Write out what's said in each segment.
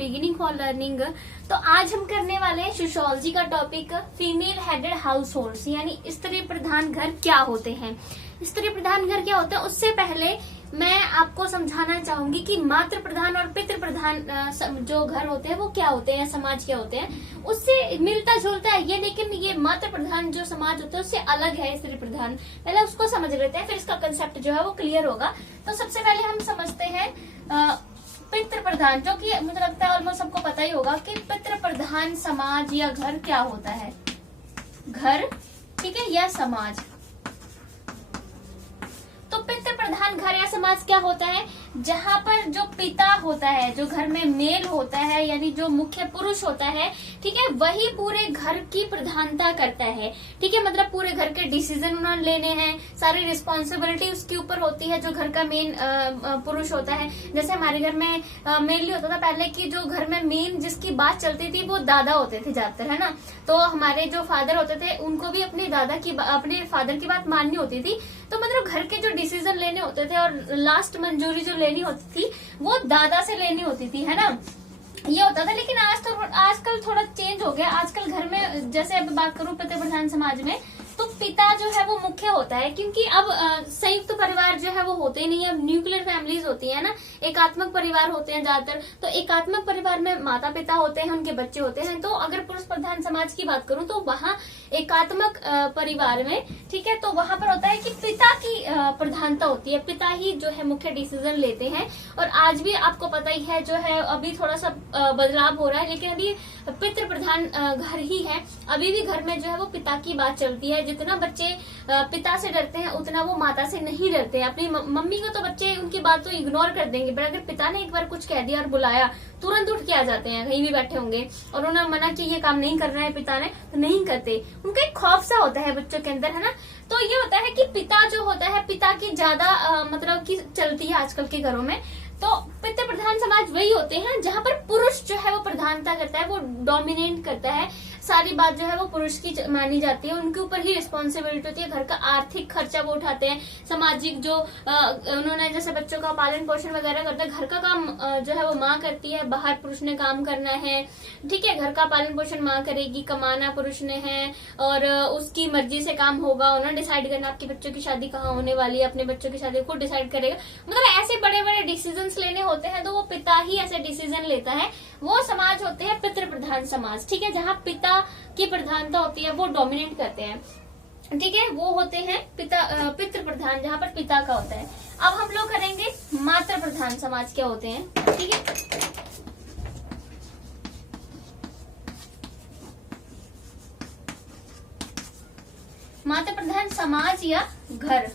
Beginning for learning. तो आज हम करने वाले हैं सोशियोलॉजी का topic, female headed house hold, यानी स्त्री प्रधान घर क्या होते हैं। स्त्री प्रधान घर क्या होता है, उससे पहले मैं आपको समझाना चाहूंगी कि मातृ प्रधान और पितृ प्रधान जो घर होते हैं वो क्या होते हैं, समाज क्या होते हैं। उससे मिलता जुलता है ये, लेकिन ये मातृ प्रधान जो समाज होता है उससे अलग है स्त्री प्रधान। पहले उसको समझ लेते हैं, फिर इसका कंसेप्ट जो है वो क्लियर होगा। तो सबसे पहले हम समझते हैं पितृ प्रधान, जो कि मुझे लगता है ऑलमोस्ट सबको पता ही होगा कि पितृ प्रधान समाज या घर क्या होता है। घर, ठीक है, या समाज। तो पितृ प्रधान घर या समाज क्या होता है, जहां पर जो पिता होता है, जो घर में मेल होता है, यानी जो मुख्य पुरुष होता है, ठीक है, वही पूरे घर की प्रधानता करता है। ठीक है, मतलब पूरे घर के डिसीजन उन्होंने लेने हैं, सारी रिस्पॉन्सिबिलिटी उसके ऊपर होती है, जो घर का मेन पुरुष होता है। जैसे हमारे घर में मेनली होता था पहले कि जो घर में मेन जिसकी बात चलती थी वो दादा होते थे ज्यादातर, है ना। तो हमारे जो फादर होते थे उनको भी अपने फादर की बात माननी होती थी। तो मतलब घर के जो डिसीजन लेने होते थे और लास्ट मंजूरी जो लेनी होती थी वो दादा से लेनी होती थी, है ना, ये होता था। लेकिन आजकल थोड़ा चेंज हो गया। आजकल घर में जैसे अब बात करूं पितृ प्रधान समाज में, तो पिता जो है वो मुख्य होता है, क्योंकि अब संयुक्त परिवार जो है वो होते ही नहीं है, न्यूक्लियर फैमिलीज होती है ना, एकात्मक परिवार होते हैं ज्यादातर। तो एकात्मक परिवार में माता पिता होते हैं, उनके बच्चे होते हैं। तो अगर पुरुष प्रधान समाज की बात करूं तो वहाँ एकात्मक परिवार में, ठीक है, तो वहां पर होता है कि पिता की प्रधानता होती है, पिता ही जो है मुख्य डिसीजन लेते हैं। और आज भी आपको पता ही है, जो है अभी थोड़ा सा बदलाव हो रहा है, लेकिन अभी पितृ प्रधान घर ही है। अभी भी घर में जो है वो पिता की बात चलती है। जितना बच्चे पिता से डरते हैं उतना वो माता से नहीं डरते हैं। अपनी मम्मी को तो बच्चे उनकी बात तो इग्नोर कर देंगे, पर अगर पिता ने एक बार कुछ कह दिया और बुलाया, तुरंत उठ के आ जाते हैं। कहीं भी बैठे होंगे और उन्होंने मना कि ये काम नहीं करना है पिता ने, तो नहीं करते। उनका एक खौफ सा होता है बच्चों के अंदर, है ना। तो ये होता है कि पिता जो होता है, पिता की ज्यादा मतलब की चलती है आजकल के घरों में। तो पितृ प्रधान समाज वही होते हैं जहां पर पुरुष जो है वो प्रधानता करता है, वो डोमिनेट करता है। सारी बात जो है वो पुरुष की मानी जाती है, उनके ऊपर ही रिस्पॉन्सिबिलिटी होती है। घर का आर्थिक खर्चा वो उठाते हैं, सामाजिक जो उन्होंने जैसे बच्चों का पालन पोषण वगैरह करते हैं, घर का काम जो है वो माँ करती है, बाहर पुरुष ने काम करना है। ठीक है, घर का पालन पोषण माँ करेगी, कमाना पुरुष ने है, और उसकी मर्जी से काम होगा। उन्होंने डिसाइड करना आपके बच्चों की शादी कहाँ होने वाली है, अपने बच्चों की शादी खुद डिसाइड करेगा। मतलब ऐसे बड़े बड़े डिसीजन लेने होते हैं तो वो पिता ही ऐसे डिसीजन लेता है। वो समाज होते हैं पितृ प्रधान समाज, ठीक है, जहाँ पिता की प्रधानता होती है, वो डोमिनेट करते हैं। ठीक है, वो होते हैं पितृ प्रधान, जहाँ पर पिता का होता है। अब हम लोग करेंगे मातृ प्रधान समाज क्या होते हैं। ठीक है, मातृ प्रधान समाज या घर।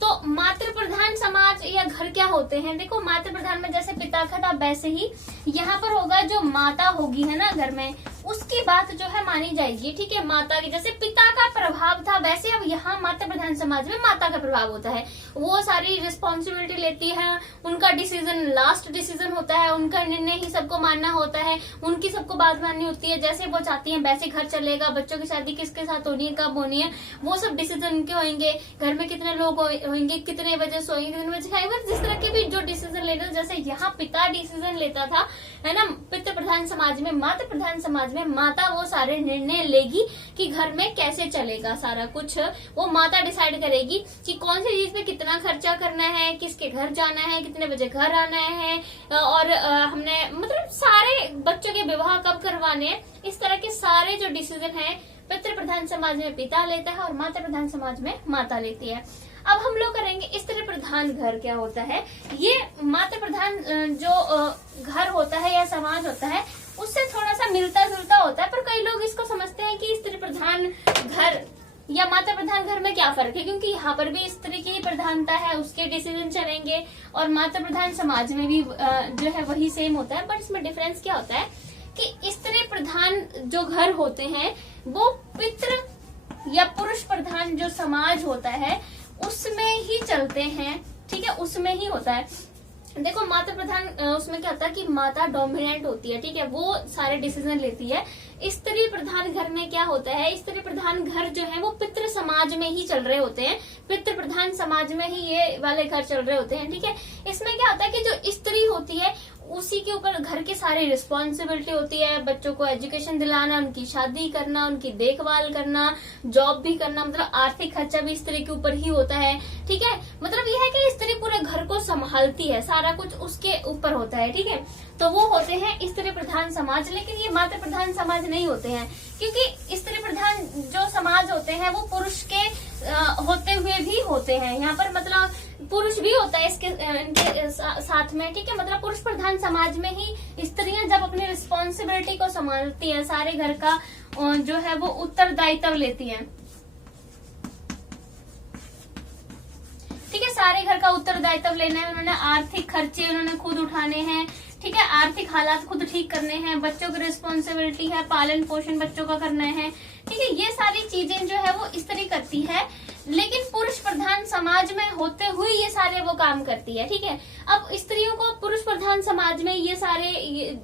तो मातृ प्रधान समाज या घर क्या होते हैं, देखो मातृ प्रधान में जैसे पिता का था वैसे ही यहाँ पर होगा जो माता होगी, है ना, घर में उसकी बात जो है मानी जाएगी। ठीक है, माता की जैसे पिता का प्रभाव था वैसे अब यहाँ मातृ प्रधान समाज में माता का प्रभाव होता है। वो सारी रिस्पॉन्सिबिलिटी लेती है, उनका डिसीजन लास्ट डिसीजन होता है, उनका निर्णय ही सबको मानना होता है, उनकी सबको बात माननी होती है। जैसे वो चाहती है वैसे घर चलेगा, बच्चों की शादी किसके साथ होनी है, कब होनी है, वो सब डिसीजन उनके होंगे। घर में कितने लोग होंगे, कितने बजे सोएंगे, कितने बजे खाएंगे, जिस तरह के भी जो डिसीजन लेते हैं। जैसे यहाँ पिता डिसीजन लेता था, है ना, पितृ प्रधान समाज में, मातृ प्रधान समाज में माता वो सारे निर्णय लेगी कि घर में कैसे चलेगा, सारा कुछ वो माता डिसाइड करेगी कि कौन सी चीज पे कितना खर्चा करना है, किसके घर जाना है, कितने बजे घर आना है, और हमने मतलब सारे बच्चों के विवाह कब करवाने हैं। इस तरह के सारे जो डिसीजन है पितृ प्रधान समाज में पिता लेता है और मातृ प्रधान समाज में माता लेती है। अब हम लोग करेंगे स्त्री प्रधान घर क्या होता है। ये मातृ प्रधान जो घर होता है या समाज होता है उससे थोड़ा सा मिलता जुलता होता है, पर कई लोग इसको समझते हैं कि स्त्री प्रधान घर या माता प्रधान घर में क्या फर्क है, क्योंकि यहाँ पर भी स्त्री की प्रधानता है, उसके डिसीजन चलेंगे, और माता प्रधान समाज में भी जो है वही सेम होता है। बट इसमें डिफरेंस क्या होता है कि स्त्री प्रधान जो घर होते हैं वो पितृ या पुरुष प्रधान जो समाज होता है उसमें ही चलते हैं। ठीक है, उसमें ही होता है। देखो माता प्रधान उसमें क्या होता है कि माता डोमिनेंट होती है, ठीक है, वो सारे डिसीजन लेती है। स्त्री प्रधान घर में क्या होता है, स्त्री प्रधान घर जो है वो पितृ समाज में ही चल रहे होते हैं, पितृ प्रधान समाज में ही ये वाले घर चल रहे होते हैं, ठीक है। इसमें क्या होता है कि जो स्त्री होती है उसी के ऊपर घर की सारी रिस्पॉन्सिबिलिटी होती है, बच्चों को एजुकेशन दिलाना, उनकी शादी करना, उनकी देखभाल करना, जॉब भी करना, मतलब आर्थिक खर्चा भी स्त्री के ऊपर ही होता है, ठीक है। मतलब यह है कि स्त्री पूरे घर को संभालती है, सारा कुछ उसके ऊपर होता है, ठीक है। तो वो होते हैं स्त्री प्रधान समाज। लेकिन ये मातृ प्रधान समाज नहीं होते हैं, क्योंकि स्त्री प्रधान जो समाज होते हैं वो पुरुष के होते हुए भी होते हैं। यहाँ पर मतलब पुरुष भी होता है इनके साथ में, ठीक है। मतलब पुरुष प्रधान समाज में ही स्त्रियां जब अपनी रिस्पॉन्सिबिलिटी को संभालती हैं, सारे घर का जो है वो उत्तरदायित्व लेती हैं, ठीक है। सारे घर का उत्तरदायित्व लेना है उन्होंने, आर्थिक खर्चे उन्होंने खुद उठाने हैं, ठीक है। आर्थिक हालात खुद ठीक करने हैं, बच्चों की रिस्पॉन्सिबिलिटी है, पालन पोषण बच्चों का करना है, ठीक है। ये सारी चीजें जो है वो स्त्री करती है, लेकिन पुरुष प्रधान समाज में होते हुए ये सारे वो काम करती है, ठीक है। अब स्त्रियों को पुरुष प्रधान समाज में ये सारे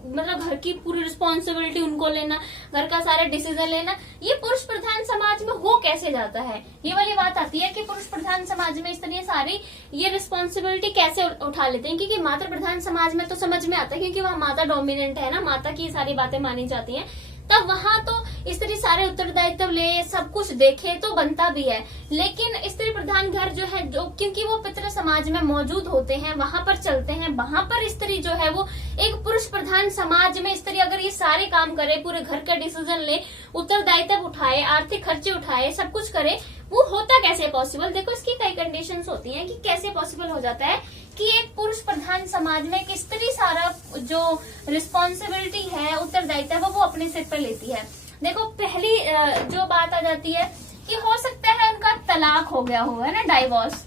मतलब घर की पूरी रिस्पॉन्सिबिलिटी उनको लेना, घर का सारा डिसीजन लेना, ये पुरुष प्रधान समाज में हो कैसे जाता है, ये वाली बात आती है कि पुरुष प्रधान समाज में स्त्रियां सारी ये रिस्पॉन्सिबिलिटी कैसे उठा लेते हैं। क्योंकि मातृ प्रधान समाज में तो समझ में आता है, क्योंकि वहाँ माता डोमिनेंट है ना, माता की सारी बातें मानी जाती हैं, तब वहाँ तो स्त्री सारे उत्तरदायित्व ले, सब कुछ देखे तो बनता भी है। लेकिन स्त्री प्रधान घर जो है, जो क्योंकि वो पितृ समाज में मौजूद होते हैं, वहां पर चलते हैं, वहां पर स्त्री जो है वो एक पुरुष प्रधान समाज में स्त्री अगर ये सारे काम करे, पूरे घर का डिसीजन ले, उत्तरदायित्व उठाए, आर्थिक खर्चे उठाए, सब कुछ करे, वो होता कैसे पॉसिबल। देखो इसकी कई कंडीशंस होती हैं कि कैसे पॉसिबल हो जाता है कि एक पुरुष प्रधान समाज में एक स्त्री सारा जो रिस्पॉन्सिबिलिटी है, उत्तरदायित्व वो अपने सिर पर लेती है। देखो पहली जो बात आ जाती है कि हो सकता है उनका तलाक हो गया हो, है ना, डाइवोर्स।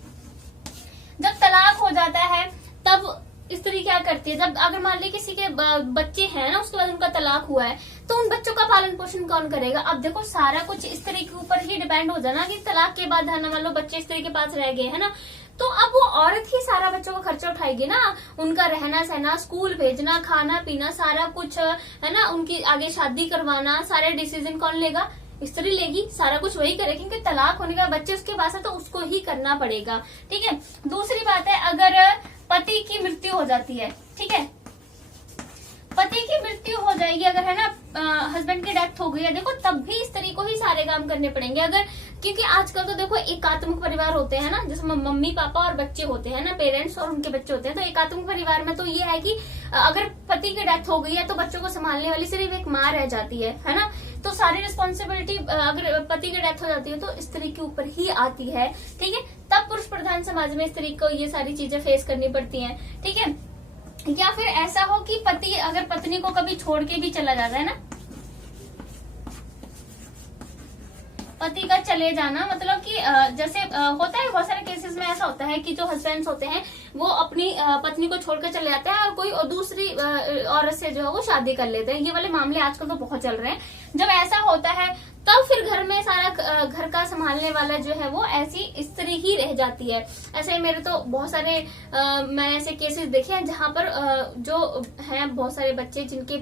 जब तलाक हो जाता है तब स्त्री क्या करती है, जब अगर मान ली किसी के बच्चे हैं ना, उसके बाद उनका तलाक हुआ है, तो उन बच्चों का पालन पोषण कौन करेगा। अब देखो सारा कुछ स्त्री के ऊपर ही डिपेंड हो जाना कि तलाक के बाद है ना, मान लो बच्चे स्त्री के पास रह गए, है ना, तो अब वो औरत ही सारा बच्चों का खर्चा उठाएगी ना, उनका रहना सहना, स्कूल भेजना, खाना पीना, सारा कुछ, है ना, उनकी आगे शादी करवाना, सारे डिसीजन कौन लेगा, स्त्री लेगी, सारा कुछ वही करे, क्योंकि तलाक होने का बच्चे उसके पास है तो उसको ही करना पड़ेगा, ठीक है। दूसरी बात है, अगर पति की मृत्यु हो जाती है, ठीक है, पति की मृत्यु हो जाएगी अगर, है ना, हस्बैंड की डेथ हो गई है, देखो तब भी स्त्री को ही सारे काम करने पड़ेंगे। अगर क्योंकि आजकल तो देखो एकात्मक परिवार होते हैं ना, जिसमें मम्मी पापा और बच्चे होते हैं ना, पेरेंट्स और उनके बच्चे होते हैं, तो एकात्मक परिवार में तो ये है कि अगर पति की डेथ हो गई है तो बच्चों को संभालने वाली सिर्फ एक माँ रह जाती है ना, तो सारी रिस्पॉन्सिबिलिटी अगर पति की डेथ हो जाती है तो स्त्री के ऊपर ही आती है, ठीक है। तब पुरुष प्रधान समाज में स्त्री को ये सारी चीजें फेस करनी पड़ती है, ठीक है। या फिर ऐसा हो कि पति अगर पत्नी को कभी छोड़ के भी चला जाता है ना, पति का चले जाना, मतलब कि जैसे होता है बहुत सारे केसेस में ऐसा होता है कि जो हस्बैंड्स होते हैं वो अपनी पत्नी को छोड़कर चले जाते हैं और कोई दूसरी औरत से जो है वो शादी कर लेते हैं। ये वाले मामले आजकल तो बहुत चल रहे हैं। जब ऐसा होता है तब फिर घर में सारा घर का संभालने वाला जो है वो ऐसी स्त्री ही रह जाती है। ऐसे मेरे तो बहुत सारे मैंने ऐसे केसेस देखे हैं जहां पर जो हैं बहुत सारे बच्चे जिनके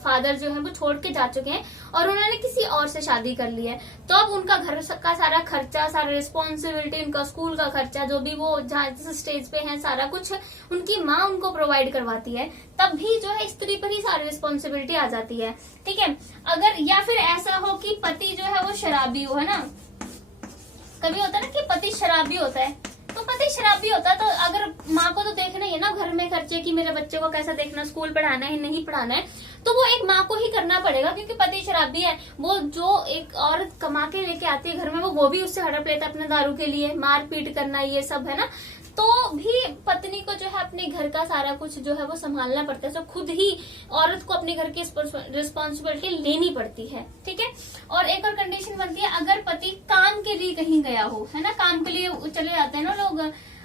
फादर जो है वो छोड़ के जा चुके हैं और उन्होंने किसी और से शादी कर ली है, तो अब उनका घर का सारा खर्चा, सारा रिस्पॉन्सिबिलिटी, उनका स्कूल का खर्चा, जो भी वो जहाँ जिस स्टेज पे है, सारा कुछ उनकी माँ उनको प्रोवाइड करवाती है। तब भी जो है स्त्री पर ही सारी रिस्पॉन्सिबिलिटी आ जाती है, ठीक है। अगर या फिर ऐसा हो कि पति जो है वो शराबी हो, है ना, कभी होता है ना कि पति शराबी होता है, तो पति शराबी होता है तो अगर माँ को तो देखना ही है ना घर में खर्चे कि मेरे बच्चे को कैसा देखना, स्कूल पढ़ाना है नहीं पढ़ाना है, तो वो एक माँ को ही करना पड़ेगा क्योंकि पति शराबी है। वो जो एक औरत कमा के लेके आती है घर में वो भी उससे हड़प लेता है अपने दारू के लिए, मार पीट करना, ये सब है ना, तो भी पत्नी को जो है अपने घर का सारा कुछ जो है वो संभालना पड़ता है। तो खुद ही औरत को अपने घर की रिस्पॉन्सिबिलिटी लेनी पड़ती है, ठीक है। और एक और कंडीशन बनती है, अगर पति काम के लिए कहीं गया हो, है ना, काम के लिए चले जाते हैं ना लोग,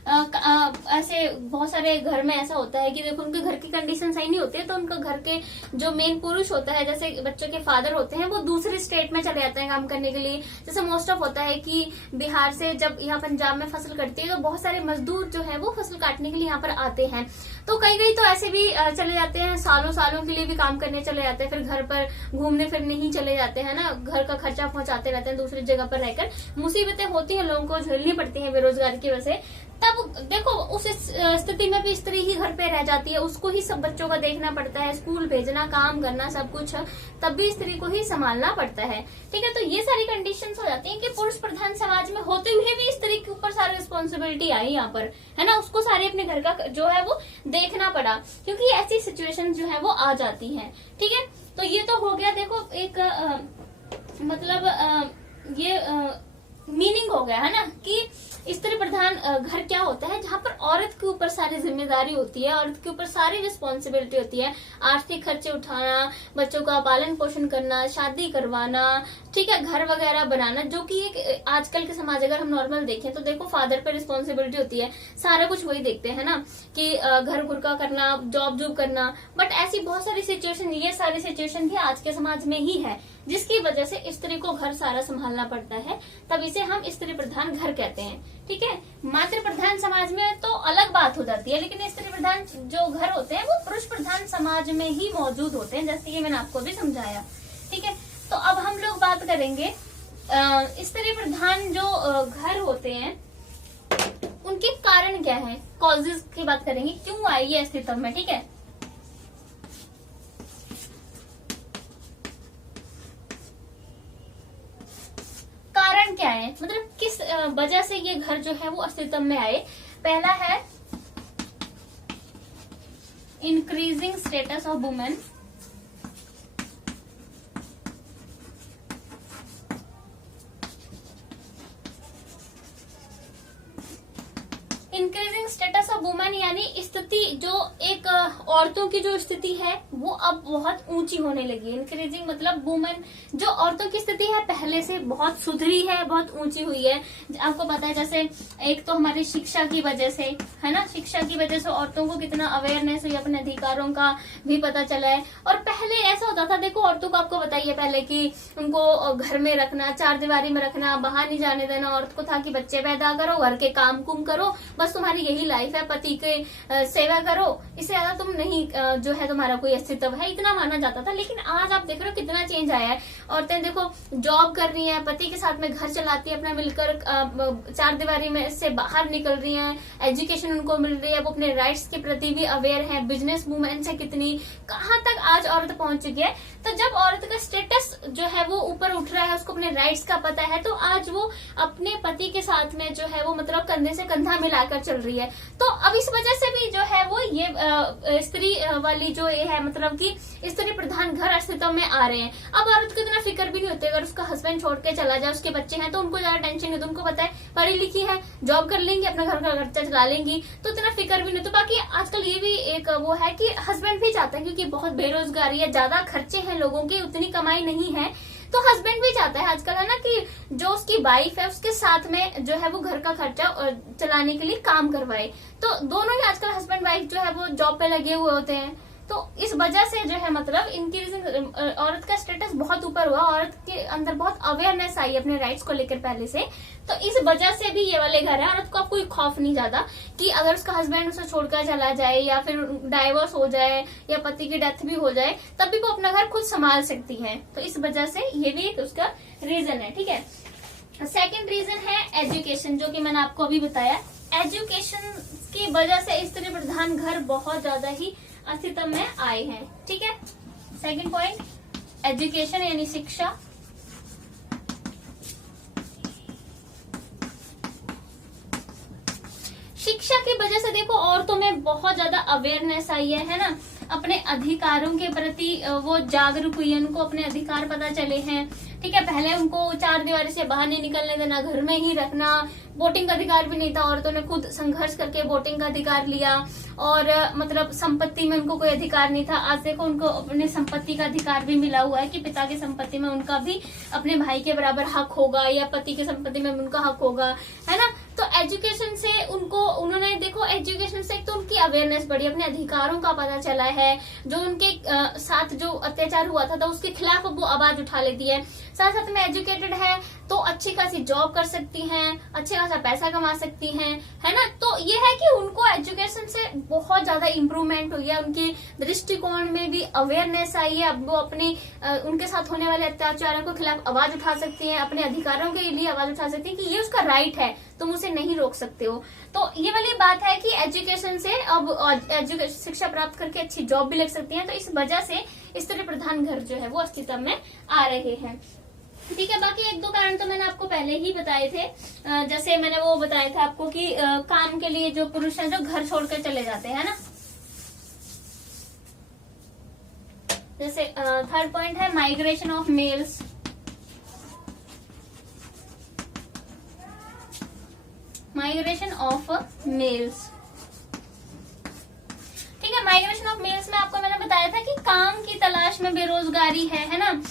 ऐसे बहुत सारे घर में ऐसा होता है कि देखो उनके घर की कंडीशन सही नहीं होती है, तो उनका घर के जो मेन पुरुष होता है, जैसे बच्चों के फादर होते हैं, वो दूसरे स्टेट में चले जाते हैं काम करने के लिए। जैसे मोस्ट ऑफ होता है कि बिहार से जब यहाँ पंजाब में फसल कटती है तो बहुत सारे मजदूर जो है वो फसल काटने के लिए यहाँ पर आते हैं। तो कई तो ऐसे भी चले जाते हैं, सालों सालों के लिए भी काम करने चले जाते हैं, फिर घर पर घूमने फिरने ही चले जाते हैं ना, घर का खर्चा पहुंचाते रहते हैं दूसरी जगह पर रहकर। मुसीबतें होती हैं, लोगों को झेलनी पड़ती है बेरोजगारी की वजह से। तब देखो उस स्थिति में भी स्त्री ही घर पे रह जाती है, उसको ही सब बच्चों का देखना पड़ता है, स्कूल भेजना, काम करना, सब कुछ तब भी स्त्री को ही संभालना पड़ता है। ठीक है, तो ये सारी कंडीशंस हो जाती हैं कि पुरुष प्रधान समाज में होते हुए भी स्त्री के ऊपर सारी रिस्पॉन्सिबिलिटी आई यहाँ पर, है ना, उसको सारे अपने घर का जो है वो देखना पड़ा, क्योंकि ऐसी सिचुएशन जो है वो आ जाती है। ठीक है, तो ये तो हो गया देखो एक मतलब ये मीनिंग हो गया है ना कि स्त्री प्रधान घर क्या होता है, जहाँ पर औरत के ऊपर सारी जिम्मेदारी होती है, औरत के ऊपर सारी रिस्पॉन्सिबिलिटी होती है, आर्थिक खर्चे उठाना, बच्चों का पालन पोषण करना, शादी करवाना, ठीक है, घर वगैरह बनाना, जो कि एक आजकल के समाज अगर हम नॉर्मल देखें तो देखो फादर पे रिस्पॉन्सिबिलिटी होती है, सारा कुछ वही देखते हैं ना कि घर घुर का करना, जॉब करना। बट ऐसी बहुत सारी सिचुएशन, ये सारी सिचुएशन भी आज के समाज में ही है, जिसकी वजह से स्त्री को घर सारा संभालना पड़ता है, तब इसे हम स्त्री प्रधान घर कहते हैं। ठीक है, मातृ प्रधान समाज में तो अलग बात हो जाती है, लेकिन स्त्री प्रधान जो घर होते हैं वो पुरुष प्रधान समाज में ही मौजूद होते हैं, जैसे कि मैंने आपको भी समझाया। ठीक है, तो अब हम लोग बात करेंगे स्त्री प्रधान जो घर होते हैं उनके कारण क्या है, कॉजेज की बात करेंगे, क्यों आई है अस्तित्व में। ठीक है, कारण क्या है, मतलब किस वजह से ये घर जो है वो अस्तित्व में आए। पहला है increasing status of women, increasing status of women यानी स्थिति जो एक औरतों की जो स्थिति है वो अब बहुत ऊंची होने लगी। इंक्रीजिंग मतलब वुमेन जो औरतों की स्थिति है पहले से बहुत सुधरी है, बहुत ऊंची हुई है। आपको पता है जैसे एक तो हमारी शिक्षा की वजह से, है ना, शिक्षा की वजह से औरतों को कितना अवेयरनेस हुई, अपने अधिकारों का भी पता चला है। और पहले ऐसा होता था, देखो औरतों को आपको बताइए पहले कि उनको घर में रखना, चार दीवारी में रखना, बाहर नहीं जाने देना। औरत को था कि बच्चे पैदा करो, घर के काम कुम करो, बस तुम्हारी यही लाइफ है, पति के सेवा करो, इससे ज्यादा तुम नहीं जो है तुम्हारा कोई अस्तित्व है, इतना माना जाता था। लेकिन आज आप देख रहे हो कितना चेंज आया है। औरतें देखो जॉब कर रही हैं, पति के साथ में घर चलाती है अपना मिलकर, चार दीवारी में से बाहर निकल रही हैं, एजुकेशन उनको मिल रही है, वो अपने राइट्स के प्रति भी अवेयर है, बिजनेस वुमेन से कितनी कहाँ तक आज औरत पहुंच चुकी है। तो जब औरत का स्टेटस जो है वो ऊपर उठ रहा है, उसको अपने राइट्स का पता है, तो आज वो अपने पति के साथ में जो है वो मतलब कंधे से कंधा मिलाकर चल रही है। तो अब इस वजह से भी जो है वो ये स्त्री वाली जो ये है मतलब कि स्त्री प्रधान घर अस्तित्व में आ रहे हैं। अब औरत को इतना फिक्र भी नहीं होती, अगर उसका हस्बैंड छोड़ के चला जाए, उसके बच्चे हैं तो उनको ज्यादा टेंशन नहीं, तो उनको पता है पढ़ी लिखी है, जॉब कर लेंगी, अपना घर का खर्चा चला लेंगी, तो इतना फिक्र भी नहीं। तो बाकी आजकल ये भी एक वो है कि हस्बैंड भी चाहता है, क्योंकि बहुत बेरोजगारी है, ज्यादा खर्चे हैं लोगों की, उतनी कमाई नहीं है, तो हस्बैंड भी चाहता है आजकल, है ना, कि जो उसकी वाइफ है उसके साथ में जो है वो घर का खर्चा चलाने के लिए काम करवाए। तो दोनों ही आजकल हस्बैंड वाइफ जो है वो जॉब पे लगे हुए होते हैं। तो इस वजह से जो है मतलब इंक्रीजिंग औरत का स्टेटस बहुत ऊपर हुआ, औरत के अंदर बहुत अवेयरनेस आई अपने राइट्स को लेकर पहले से। तो इस वजह से भी ये वाले घर है, औरत को अब कोई खौफ नहीं ज्यादा कि अगर उसका हस्बैंड उसे छोड़कर चला जाए या फिर डाइवोर्स हो जाए या पति की डेथ भी हो जाए, तब भी वो अपना घर खुद संभाल सकती है। तो इस वजह से ये भी एक उसका रीजन है। ठीक है, सेकेंड रीजन है एजुकेशन, जो कि मैंने आपको अभी बताया। एजुकेशन की वजह से स्त्री प्रधान घर बहुत ज्यादा ही अस्तित्व में आए हैं। ठीक है, सेकंड पॉइंट एजुकेशन यानी शिक्षा। शिक्षा की वजह से देखो औरतों में बहुत ज्यादा अवेयरनेस आई है ना, अपने अधिकारों के प्रति वो जागरूक हुई है, उनको अपने अधिकार पता चले हैं। ठीक है, पहले उनको चार दीवारी से बाहर नहीं निकलने देना, घर में ही रखना, वोटिंग का अधिकार भी नहीं था, औरतों ने खुद संघर्ष करके वोटिंग का अधिकार लिया। और मतलब संपत्ति में उनको कोई अधिकार नहीं था, आज देखो उनको अपने संपत्ति का अधिकार भी मिला हुआ है कि पिता की संपत्ति में उनका भी अपने भाई के बराबर हक होगा या पति की संपत्ति में उनका हक होगा, है ना। तो एजुकेशन से उन्होंने देखो एजुकेशन से एक तो उनकी अवेयरनेस बढ़ी, अपने अधिकारों का पता चला है, जो उनके साथ जो अत्याचार हुआ था तो उसके खिलाफ वो आवाज उठा लेती है। साथ साथ में एजुकेटेड है तो अच्छी खासी जॉब कर सकती हैं, अच्छे खासा पैसा कमा सकती हैं, है ना। तो ये है कि उनको एजुकेशन से बहुत ज्यादा इम्प्रूवमेंट हुई है, उनके दृष्टिकोण में भी अवेयरनेस आई है। अब वो अपने उनके साथ होने वाले अत्याचारों के खिलाफ आवाज उठा सकती हैं, अपने अधिकारों के लिए आवाज उठा सकती हैं कि ये उसका राइट है, तुम उसे नहीं रोक सकते हो। तो ये वाली बात है कि एजुकेशन से अब शिक्षा प्राप्त करके अच्छी जॉब भी लग सकती है। तो इस वजह से स्त्री प्रधान घर जो है वो अस्तित्व में आ रहे हैं। ठीक है, बाकी एक दो कारण तो मैंने आपको पहले ही बताए थे, जैसे मैंने वो बताया था आपको कि काम के लिए जो पुरुष हैं जो घर छोड़कर चले जाते हैं ना। जैसे थर्ड पॉइंट है migration of males. Migration of males, ठीक है। माइग्रेशन ऑफ मेल्स में आपको मैंने बताया था कि काम की तलाश में बेरोजगारी है ना।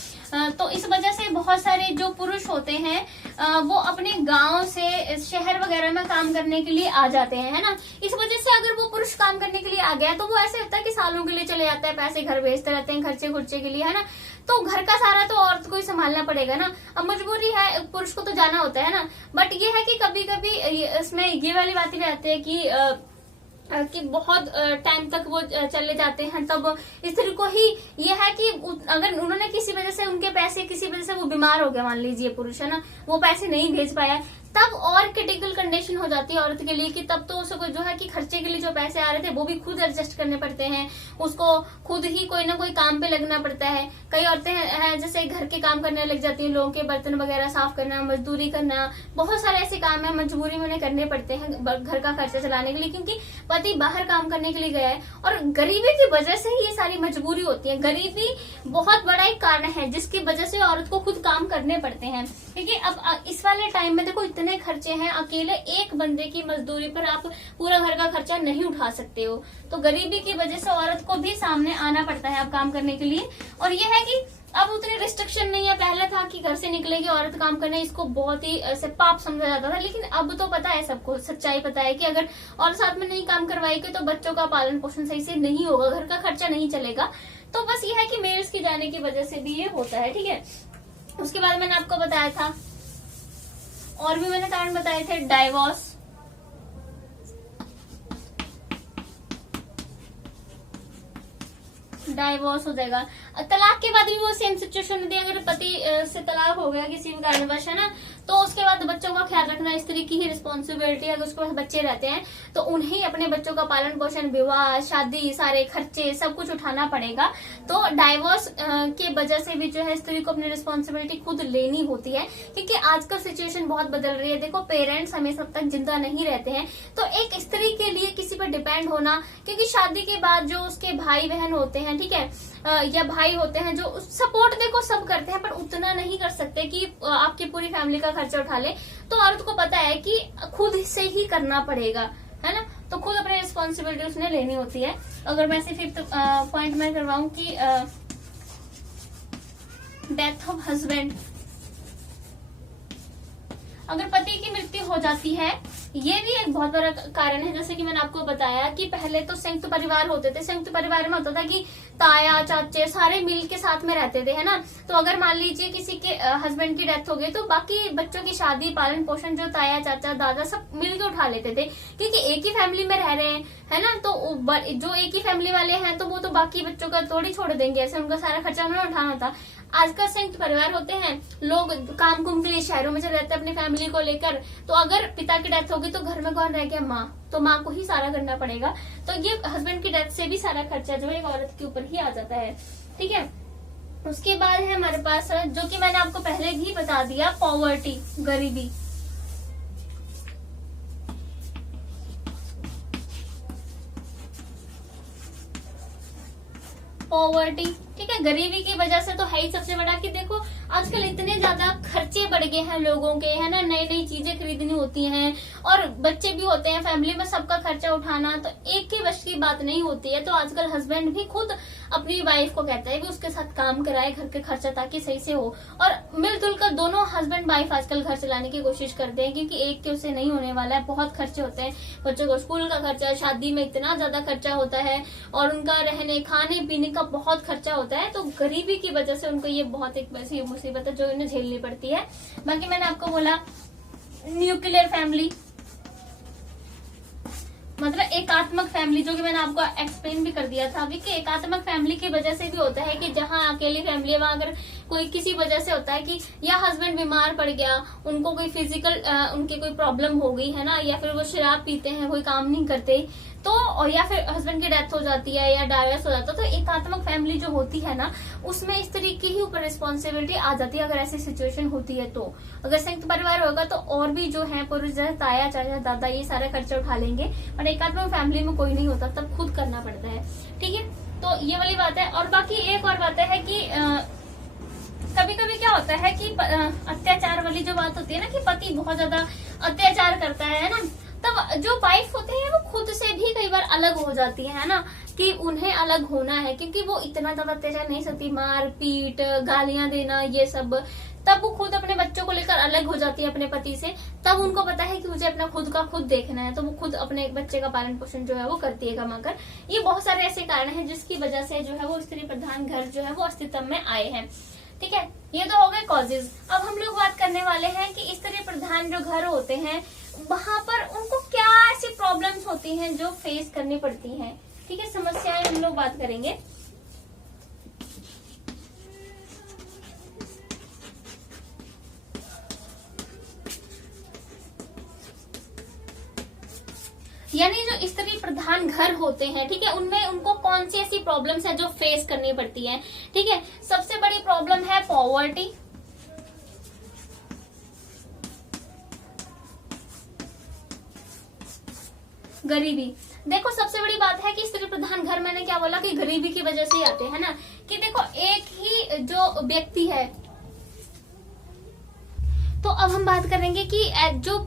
तो इस वजह से बहुत सारे जो पुरुष होते हैं वो अपने गांव से शहर वगैरह में काम करने के लिए आ जाते हैं, है ना। इस वजह से अगर वो पुरुष काम करने के लिए आ गया तो वो ऐसे होता है कि सालों के लिए चले जाता है, पैसे घर भेजते रहते हैं खर्चे खुर्चे के लिए, है ना। तो घर का सारा तो औरत को ही संभालना पड़ेगा ना। अब मजबूरी है, पुरुष को तो जाना होता है ना। बट ये है कि कभी कभी इसमें ये वाली बातें भी आती है कि बहुत टाइम तक वो चले जाते हैं, तब स्त्री को ही ये है कि अगर उन्होंने किसी वजह से उनके पैसे किसी वजह से वो बीमार हो गया, मान लीजिए पुरुष है ना, वो पैसे नहीं भेज पाया, तब और क्रिटिकल कंडीशन हो जाती है औरत के लिए कि तब तो उसको जो है कि खर्चे के लिए जो पैसे आ रहे थे वो भी खुद एडजस्ट करने पड़ते हैं, उसको खुद ही कोई ना कोई काम पे लगना पड़ता है। कई औरतें हैं जैसे घर के काम करने लग जाती हैं, लोगों के बर्तन वगैरह साफ करना, मजदूरी करना, बहुत सारे ऐसे काम है मजबूरी में उन्हें करने पड़ते हैं घर का खर्चा चलाने के लिए, क्योंकि पति बाहर काम करने के लिए गया है। और गरीबी की वजह से ही ये सारी मजबूरी होती है। गरीबी बहुत बड़ा एक कारण है जिसकी वजह से औरत को खुद काम करने पड़ते हैं, क्योंकि अब इस वाले टाइम में देखो इतने खर्चे हैं, अकेले एक बंदे की मजदूरी पर आप पूरा घर का खर्चा नहीं उठा सकते हो। तो गरीबी की वजह से औरत को भी सामने आना पड़ता है अब काम करने के लिए। और ये है कि अब उतनी रिस्ट्रिक्शन नहीं है। पहले था कि घर से निकलेगी औरत काम करने, इसको बहुत ही ऐसे पाप समझा जाता था, लेकिन अब तो पता है सबको, सच्चाई पता है कि अगर और साथ में नहीं काम करवाएगी तो बच्चों का पालन पोषण सही से नहीं होगा, घर का खर्चा नहीं चलेगा। तो बस ये है कि मेल्स की जाने की वजह से भी ये होता है, ठीक है। उसके बाद मैंने आपको बताया था, और भी मैंने कारण बताए थे, डाइवोर्स, डाइवोर्स हो जाएगा। तलाक के बाद भी वो सेम सिचुएशन होती है। अगर पति से तलाक हो गया किसी भी कारणवश, है ना, तो उसके बाद बच्चों का ख्याल रखना स्त्री की ही रिस्पॉन्सिबिलिटी है। अगर उसके पास बच्चे रहते हैं तो उन्हें अपने बच्चों का पालन पोषण, विवाह, शादी, सारे खर्चे सब कुछ उठाना पड़ेगा। तो डाइवोर्स के वजह से भी जो है स्त्री को अपनी रिस्पॉन्सिबिलिटी खुद लेनी होती है, क्योंकि आजकल सिचुएशन बहुत बदल रही है। देखो पेरेंट्स हमेशा तक जिंदा नहीं रहते हैं, तो एक स्त्री के लिए किसी पर डिपेंड होना, क्योंकि शादी के बाद जो उसके भाई बहन होते हैं, ठीक है, या भाई होते हैं जो सपोर्ट देखो सब करते हैं, पर उतना नहीं कर सकते कि आपकी पूरी फैमिली का खर्चा उठा ले। तो औरत को पता है कि खुद से ही करना पड़ेगा, है ना। तो खुद अपनी रिस्पॉन्सिबिलिटी उसने लेनी होती है। अगर मैं से फिफ्थ पॉइंट में करवाऊं कि डेथ ऑफ हस्बैंड, अगर पति की मृत्यु हो जाती है, ये भी एक बहुत बड़ा कारण है। जैसे कि मैंने आपको बताया कि पहले तो संयुक्त परिवार होते थे। संयुक्त परिवार में होता था कि ताया चाचे सारे मिल के साथ में रहते थे, है ना। तो अगर मान लीजिए किसी के हस्बैंड की डेथ हो गई तो बाकी बच्चों की शादी, पालन पोषण जो ताया चाचा दादा सब मिल के उठा लेते थे, क्योंकि एक ही फैमिली में रह रहे हैं, है ना। तो जो एक ही फैमिली वाले हैं तो वो तो बाकी बच्चों का थोड़ी छोड़ देंगे, ऐसे उनका सारा खर्चा उन्होंने उठाना था। आजकल संयुक्त परिवार होते हैं, लोग काम कुम के लिए शहरों में चले जाते हैं अपनी फैमिली को लेकर। तो अगर पिता की डेथ होगी तो घर में कौन रह गया? माँ। तो माँ को ही सारा करना पड़ेगा। तो ये हस्बैंड की डेथ से भी सारा खर्चा जो है एक औरत के ऊपर ही आ जाता है, ठीक है। उसके बाद है हमारे पास, जो कि मैंने आपको पहले भी बता दिया, पॉवर्टी, गरीबी। पॉवर्टी, ठीक है, गरीबी की वजह से तो है ही सबसे बड़ा कि देखो आजकल इतने ज्यादा खर्चे बढ़ गए हैं लोगों के, है ना, नई नई चीजें खरीदनी होती हैं और बच्चे भी होते हैं, फैमिली में सबका खर्चा उठाना तो एक ही वश की बात नहीं होती है। तो आजकल हस्बैंड भी खुद अपनी वाइफ को कहता है कि उसके साथ काम कराए घर के खर्चा, ताकि सही से हो। और मिलजुल कर दोनों हस्बैंड वाइफ आजकल घर चलाने की कोशिश करते हैं, क्योंकि एक के उससे नहीं होने वाला है। बहुत खर्चे होते हैं, बच्चों को स्कूल का खर्चा, शादी में इतना ज्यादा खर्चा होता है और उनका रहने खाने पीने का बहुत खर्चा होता है। तो गरीबी की वजह से उनको ये बहुत एक वैसी मुसीबत है जो इन्हें झेलनी पड़ती है। बाकी मैंने आपको बोला न्यूक्लियर फैमिली मतलब एकात्मक फैमिली, जो कि मैंने आपको एक्सप्लेन भी कर दिया था अभी कि एकात्मक फैमिली की वजह से भी होता है कि जहाँ अकेली फैमिली है वहां अगर कोई किसी वजह से होता है कि या हस्बैंड बीमार पड़ गया, उनको कोई फिजिकल उनकी कोई प्रॉब्लम हो गई है ना, या फिर वो शराब पीते हैं, कोई काम नहीं करते, तो और या फिर हस्बैंड की डेथ हो जाती है या डाइवोर्स हो जाता है, तो एकात्मक फैमिली जो होती है ना उसमें इस तरीके ही ऊपर रिस्पॉन्सिबिलिटी आ जाती है अगर ऐसी सिचुएशन होती है। तो अगर संयुक्त परिवार होगा तो और भी जो है पुरुष जैसे ताया चाचा दादा ये सारा खर्चा उठा लेंगे, पर एकात्मक फैमिली में कोई नहीं होता, तब खुद करना पड़ता है। ठीक है, तो ये वाली बात है। और बाकी एक और बात है कि कभी कभी क्या होता है कि अत्याचार वाली जो बात होती है ना कि पति बहुत ज्यादा अत्याचार करता है ना, तब जो वाइफ होते हैं वो खुद से भी कई बार अलग हो जाती है ना, कि उन्हें अलग होना है क्योंकि वो इतना ज्यादा अत्याचार नहीं सकती, मार पीट गालियां देना ये सब, तब वो खुद अपने बच्चों को लेकर अलग हो जाती है अपने पति से। तब उनको पता है कि मुझे अपना खुद का खुद देखना है, तो वो खुद अपने एक बच्चे का पालन पोषण जो है वो करती है कमाकर। ये बहुत सारे ऐसे कारण हैं जिसकी वजह से जो है वो स्त्री प्रधान घर जो है वो अस्तित्व में आए हैं। ठीक है, ये तो हो गए कॉजेज। अब हम लोग बात करने वाले हैं कि स्त्री प्रधान जो घर होते हैं वहां पर उनको क्या ऐसी प्रॉब्लम्स होती हैं जो फेस करनी पड़ती हैं। ठीक है, समस्याएं हम लोग बात करेंगे। यानी जो स्त्री प्रधान घर होते हैं, ठीक है, उनमें उनको कौन सी ऐसी प्रॉब्लम्स है जो फेस करनी पड़ती है। ठीक है, सबसे बड़ी प्रॉब्लम है पॉवर्टी, गरीबी। देखो सबसे बड़ी बात है कि स्त्री प्रधान घर, मैंने क्या बोला कि गरीबी की वजह से ही आते हैं ना, कि देखो एक ही जो व्यक्ति है, तो अब हम बात करेंगे कि जो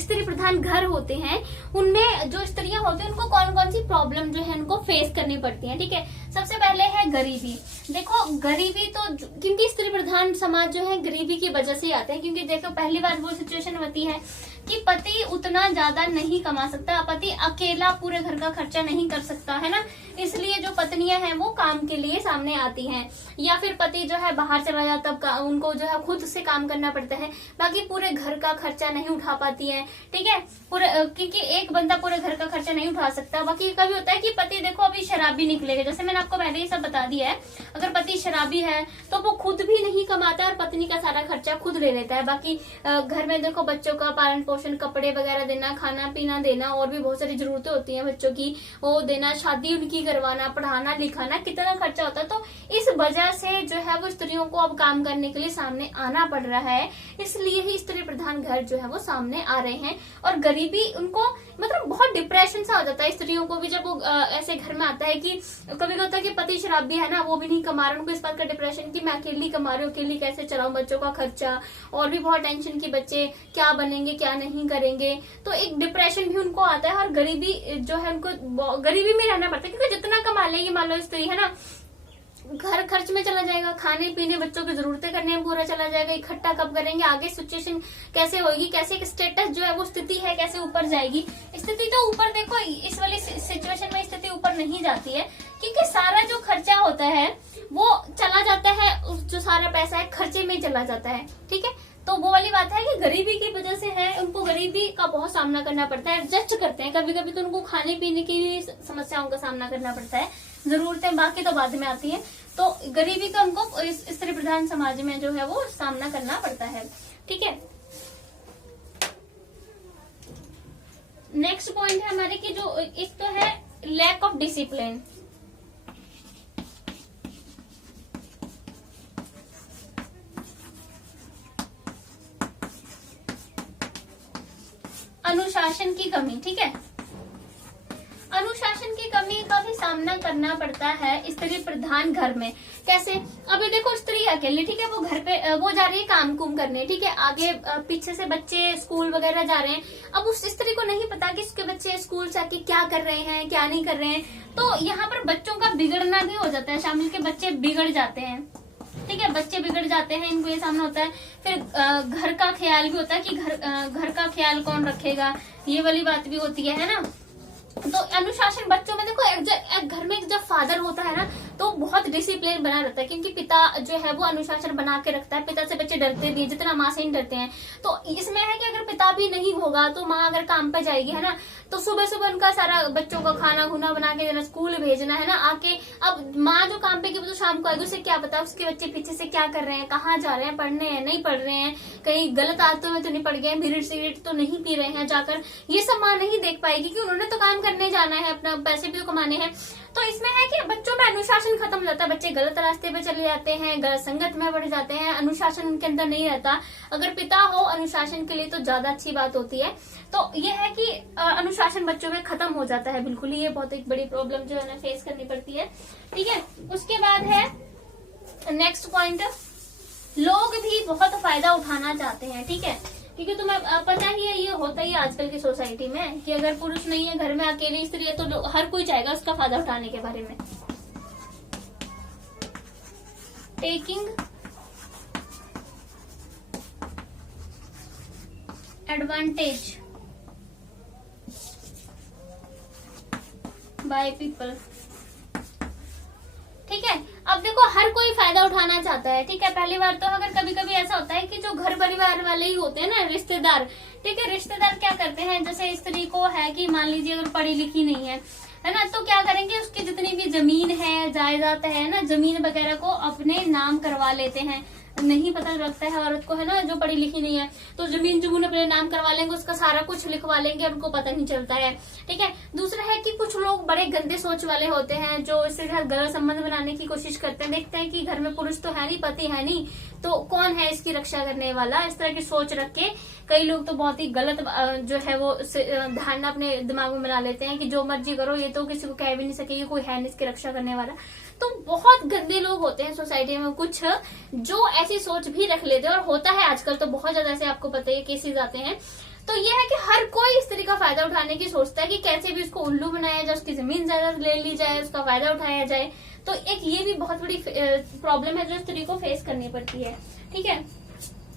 स्त्री प्रधान घर होते हैं उनमें जो स्त्रियां होती हैं उनको कौन कौन सी प्रॉब्लम जो है उनको फेस करनी पड़ती है। ठीक है, सबसे पहले है गरीबी। देखो गरीबी तो क्योंकि स्त्री प्रधान समाज जो है गरीबी की वजह से आते हैं, क्योंकि देखो पहली बार वो सिचुएशन होती है कि पति उतना ज्यादा नहीं कमा सकता, पति अकेला पूरे घर का खर्चा नहीं कर सकता है ना, इसलिए जो पत्नियां हैं वो काम के लिए सामने आती हैं, या फिर पति जो है बाहर चला जाता तब उनको जो है खुद से काम करना पड़ता है, बाकी पूरे घर का खर्चा नहीं उठा पाती है। ठीक है, पूरे क्योंकि एक बंदा पूरे घर का खर्चा नहीं उठा सकता। बाकी कभी होता है कि पति देखो अभी शराबी निकलेगा, जैसे मैंने आपको पहले ही सब बता दिया है, अगर पति शराबी है तो वो खुद भी नहीं कमाता और पत्नी का सारा खर्चा खुद ले लेता है। बाकी घर में देखो बच्चों का पालन पोषण, कपड़े वगैरह देना, खाना पीना देना, और भी बहुत सारी जरूरतें होती हैं बच्चों की, वो देना, शादी उनकी करवाना, पढ़ाना लिखाना, कितना खर्चा होता है। तो इस वजह से जो है वो स्त्रियों को अब काम करने के लिए सामने आना पड़ रहा है, इसलिए ही स्त्री प्रधान घर जो है वो सामने आ रहे हैं। और गरीबी उनको मतलब बहुत डिप्रेशन सा हो जाता है स्त्रियों को भी, जब वो ऐसे घर में आता है कि कभी होता है कि पति शराबी है ना, वो भी नहीं कमा रहा, उनको इस बात का डिप्रेशन कि मैं अकेली कमा रही हूँ, अकेली कैसे चलाऊं बच्चों का खर्चा, और भी बहुत टेंशन की बच्चे क्या बनेंगे क्या नहीं करेंगे, तो एक डिप्रेशन भी उनको आता है। और गरीबी जो है उनको गरीबी में रहना पड़ता है, क्योंकि जितना कमा लेगी मान लो स्त्री है ना, घर खर्च में चला जाएगा, खाने पीने बच्चों की जरूरतें करने में पूरा चला जाएगा, इकट्ठा कब करेंगे, आगे सिचुएशन कैसे होगी, कैसे एक स्टेटस जो है वो स्थिति है कैसे ऊपर जाएगी। स्थिति तो ऊपर देखो इस वाली सिचुएशन में स्थिति ऊपर नहीं जाती है, क्योंकि सारा जो खर्चा होता है वो चला जाता है, जो सारा पैसा है खर्चे में चला जाता है। ठीक है, तो वो वाली बात है कि गरीबी की वजह से है, उनको गरीबी का बहुत सामना करना पड़ता है, एडजस्ट करते हैं, कभी कभी तो उनको खाने पीने की भी समस्याओं का सामना करना पड़ता है, जरूरतें बाकी तो बाद में आती है। तो गरीबी का उनको स्त्री प्रधान समाज में जो है वो सामना करना पड़ता है। ठीक है, नेक्स्ट पॉइंट है हमारे की जो एक तो है लैक ऑफ डिसिप्लिन। अनुशासन की कमी। ठीक है, अनुशासन की कमी का भी सामना करना पड़ता है स्त्री प्रधान घर में। कैसे? अभी देखो स्त्री अकेली, ठीक है, वो घर पे वो जा रही है काम कुम करने, ठीक है, आगे पीछे से बच्चे स्कूल वगैरह जा रहे हैं। अब उस स्त्री को नहीं पता कि उसके बच्चे स्कूल जाके क्या कर रहे हैं क्या नहीं कर रहे हैं, तो यहाँ पर बच्चों का बिगड़ना भी हो जाता है, शामिल के बच्चे बिगड़ जाते हैं, ठीक है, बच्चे बिगड़ जाते हैं, इनको ये सामना होता है। फिर घर का ख्याल भी होता है कि घर का ख्याल कौन रखेगा, ये वाली बात भी होती है ना। तो अनुशासन बच्चों में देखो, एक घर में जब फादर होता है ना तो बहुत डिसिप्लिन बना रहता है, क्योंकि पिता जो है वो अनुशासन बना के रखता है। पिता से बच्चे डरते भी हैं जितना माँ से नहीं डरते हैं। तो इसमें है कि अगर पिता भी नहीं होगा तो माँ अगर काम पे जाएगी, है ना, तो सुबह सुबह उनका सारा बच्चों का खाना खुना बना के देना, स्कूल भेजना, है ना, आके अब माँ जो काम पे की वो तो शाम को आएगी, उसे क्या पता उसके बच्चे पीछे से क्या कर रहे हैं, कहाँ जा रहे हैं, पढ़ने हैं नहीं पढ़ रहे हैं, कहीं गलत आदतों में तो नहीं पड़ गए, बीड़ी सिगरेट तो नहीं पी रहे हैं जाकर, ये सब माँ नहीं देख पाएगी कि उन्होंने तो काम करने जाना है, अपना पैसे भी तो कमाने हैं। तो इसमें है कि बच्चों में अनुशासन खत्म हो जाता है, बच्चे गलत रास्ते पे चले जाते हैं, गलत संगत में बढ़ जाते हैं, अनुशासन उनके अंदर नहीं रहता। अगर पिता हो अनुशासन के लिए तो ज्यादा अच्छी बात होती है। तो ये है कि अनुशासन बच्चों में खत्म हो जाता है बिल्कुल ही, ये बहुत एक बड़ी प्रॉब्लम जो है ना फेस करनी पड़ती है, ठीक है। उसके बाद है नेक्स्ट पॉइंट, लोग भी बहुत फायदा उठाना चाहते हैं, ठीक है, क्योंकि तुम्हें पता ही है ये होता ही आजकल की सोसाइटी में कि अगर पुरुष नहीं है घर में, अकेली स्त्री है, तो हर कोई चाहेगा उसका फायदा उठाने के बारे में। टेकिंग एडवांटेज बाय पीपल, ठीक है। अब देखो हर कोई फायदा उठाना चाहता है, ठीक है। पहली बार तो अगर कभी कभी ऐसा होता है कि जो घर परिवार वाले ही होते हैं ना, रिश्तेदार, ठीक है, रिश्तेदार क्या करते हैं, जैसे स्त्री को है कि मान लीजिए अगर पढ़ी लिखी नहीं है ना, तो क्या करेंगे, उसकी जितनी भी जमीन है जायदाद है ना, जमीन वगैरह को अपने नाम करवा लेते हैं। नहीं पता लगता है औरत को, है ना, जो पढ़ी लिखी नहीं है, तो जमीन जमून अपने नाम करवा लेंगे, उसका सारा कुछ लिखवा लेंगे, उनको पता नहीं चलता है, ठीक है। दूसरा है कि कुछ लोग बड़े गंदे सोच वाले होते हैं जो इससे गलत संबंध बनाने की कोशिश करते हैं, देखते हैं कि घर में पुरुष तो है नहीं, पति है नहीं, तो कौन है इसकी रक्षा करने वाला, इस तरह की सोच रख के कई लोग तो बहुत ही गलत जो है वो धारणा अपने दिमाग में बना लेते हैं कि जो मर्जी करो, ये तो किसी को कह भी नहीं सकेगी, कोई है नहीं इसकी रक्षा करने वाला। तो बहुत गंदे लोग होते हैं सोसाइटी में कुछ जो ऐसी सोच भी रख लेते हैं, और होता है आजकल तो बहुत ज्यादा, ऐसे आपको पता है केसेस आते हैं। तो ये है कि हर कोई इस तरह का फायदा उठाने की सोचता है कि कैसे भी उसको उल्लू बनाया जाए, उसकी जमीन जायदाद ले ली जाए, उसका फायदा उठाया जाए। तो एक ये भी बहुत बड़ी प्रॉब्लम है जो स्त्री को फेस करनी पड़ती है, ठीक है।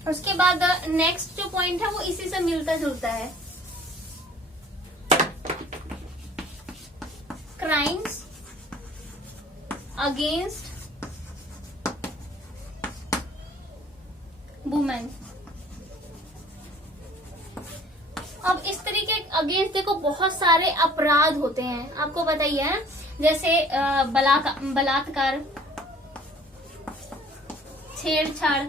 उसके बाद नेक्स्ट जो पॉइंट है वो इसी से मिलता जुलता है, क्राइम्स अगेंस्ट वुमेन। अब इस तरीके अगेंस्ट देखो बहुत सारे अपराध होते हैं, आपको बताइए है, जैसे बलात्कार, छेड़छाड़,